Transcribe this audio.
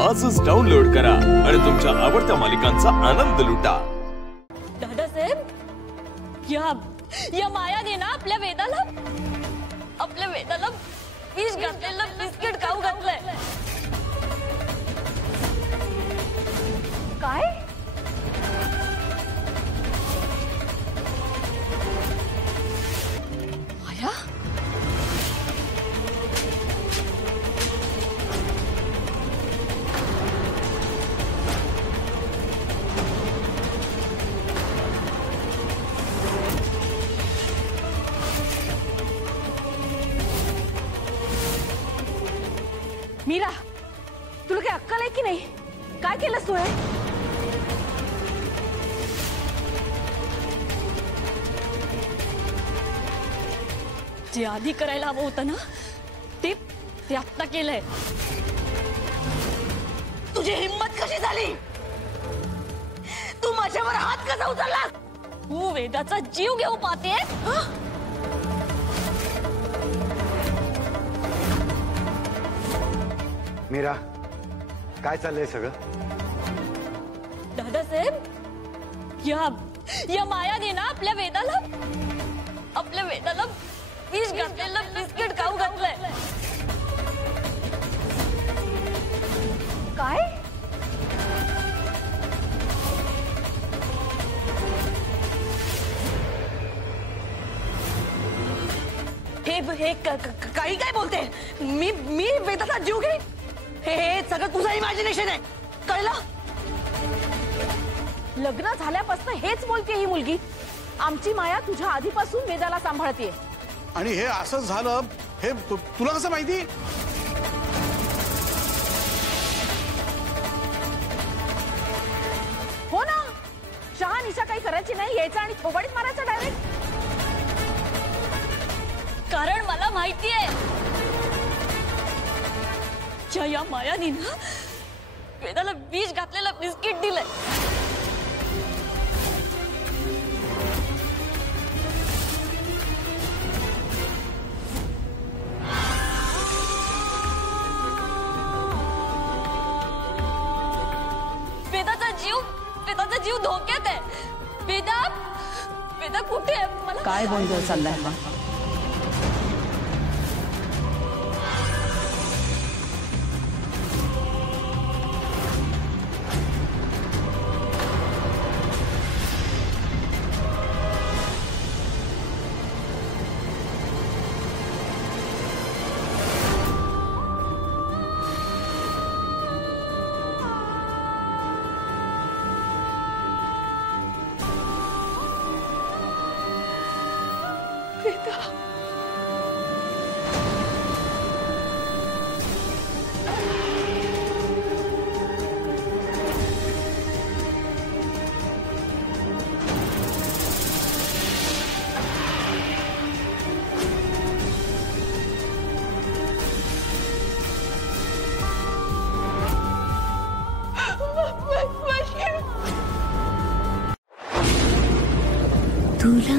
आजच डाउनलोड करा आणि तुमच्या आवडत्या मालिकांचा आनंद लुटा। दादासाहेब या मायाने ना आपल्या वेदाला विष घातलेलं बिस्किट खाऊ घातलंय। काय? माया? मीरा, तुला काय अक्कल आहे की नाही? काय केलंस तू? जे आधी करायला हवं होतं ना ते आता केलंय। तुझी हिम्मत कशी झाली? तू माझ्यावर हात कसा उचलला? तू वेदाचा जीव घेऊ पाहते? मीरा, काय चाललंय सगळं? दादासाहेब या मायाने ना आपल्या वेदाला विष घातलेलं बिस्किट खाऊ घातलंय। काय? हे काही काय बोलते? मी वेदाचा जीव घेईन? हे सगळं तुझं इमॅजिनेशन आहे, कळलं? लग्न झाल्यापासून हेच बोलते ही मुलगी। आमची माया तुझ्या आधीपासून वेदाला सांभाळते आणि हे असं झालं हे तुला कसं माहिती? हो ना, शहानिशा काही करायची नाही, यायचं आणि थोबाडीत मारायचं डायरेक्ट। कारण मला माहिती आहे या मायानी ना वेदाला विष घातलेलं बिस्किट दिलंय। वेदाचा जीव धोक्यात आहे। वेदा कुठे आहे? मला काय गोंधळ चाललाय हा? तुला